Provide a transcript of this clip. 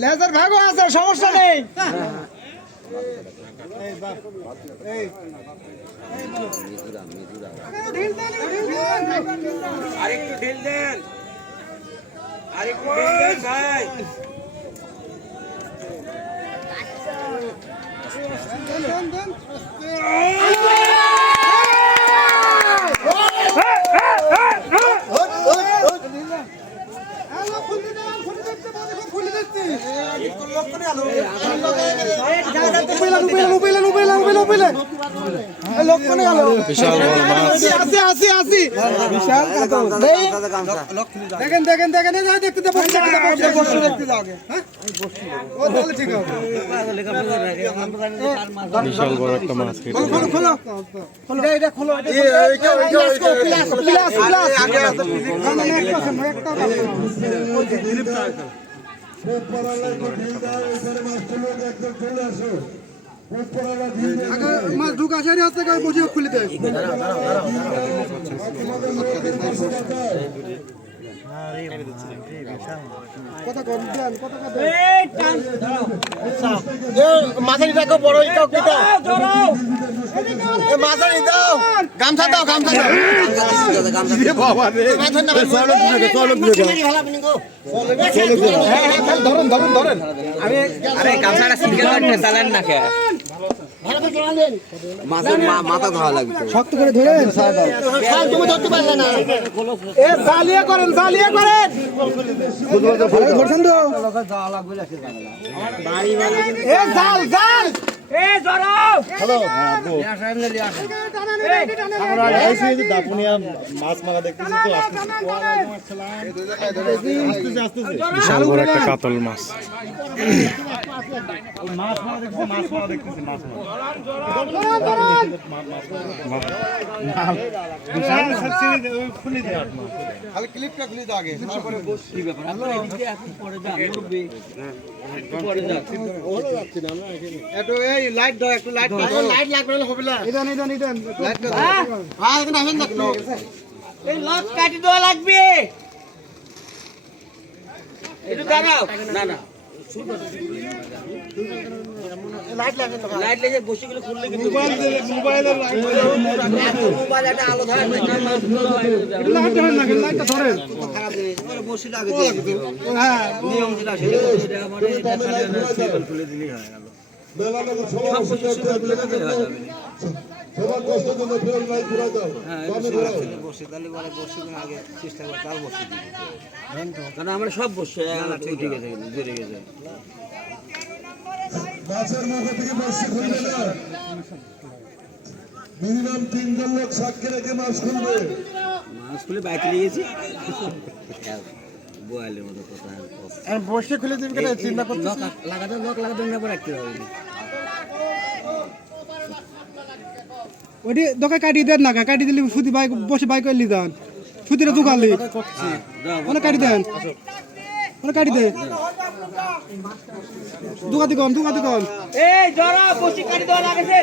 Laser ভাগও আছে, সমস্যা নেই। আরেকটু ঢিল দেন, আরেকটু ঢিল দেন ভাই। দেখেন দেখেন দেখেন দেখতে বিশাল বড় একটা মাছ মাছ ঢুকা সারি হাতে বসে খুলে দেয়। মাথারি দেখো বড় মাথারি দাও, গামছা দাও, গামছা দাও। ধরেন ধরেন ধরেন। আরে গামছাটা সিঙ্গেল কাটতে চালান না কে? মাথা ধরা লাগবে, শক্ত করে ধরেন। তুমি ধরতে পারলে না। এ জালিয়া করেন, জালিয়া করেন। ধরছেন তো? এ জাল জাল। এ জড়াও। হ্যালো। আমরা আইছি যে দাপুনিয়া মাছ মারা দেখতেছি তো আসতেছি। বিশাল বড় একটা কাতল মাছ। মাছ মারা দেখতেছি মাছ মারা। বিশাল সত্যি খুলে দেয় মাছ। খালি ক্লিপটা খুলে দাও আগে, তারপরে বসি। কি ব্যাপার? আমরা এদিকে এখন পরে যাই, মুরব্বি। পরে যাই। ওরে যাচ্ছি না আমরা এখানে। একটু এই লাইট দাও, একটু লাইট দাও। লাইট লাগবে না হবে না। ইদান ইদান ইদান। লাইট দাও। হ্যাঁ, এখানে আসেন না। এই লক কাটি দেওয়া লাগবে। একটু দাঁড়াও। না না, লাইট লাগে তো। লাইট লেগে বসিগুলো খুললে কিন্তু মোবাইলের মোবাইল একটা আলো ধরে না, মাছগুলো লাইট ধরেন না, লাইটটা ধরেন। খারাপ জিনিস। ওরা বসি লাগে হ্যাঁ, নিয়ম যেটা সেটা মানে এটা সিম্পল খুলে দিলেই হয়ে গেল। সব বসি সিম্পল খুলে দিলেই হয়ে যাবে। হ্যাঁ, বসি তাহলে বলে বসি আগে চেষ্টা করে তার বসি দিই, কারণ আমরা সব বসে ঠিক আছে, জুড়ে গেছে। মাছের মুখে থেকে মাছ খুলবে না, মিনিমাম 3 জন লোক সাক্ষী রেখে মাছ খুলবে। মাছ খুলে বাইতে লেগেছি বোয়ালের মতো কথা। বসে খুলে দিবেন কেন চিন্তা করতে? লক লাগাতে না রাখতে হবে। ওইটি দোকান কাটি দেন না, কাটি দিলে সুতি বাইক বসে বাইক করলি দেন, সুতিটা দোকানলি অনেক কাটি দেন, অনেক কাটি দেন। দুগাতি কম, দুগাতি কম। এই জরা বসি কাটি দেওয়া লাগেছে।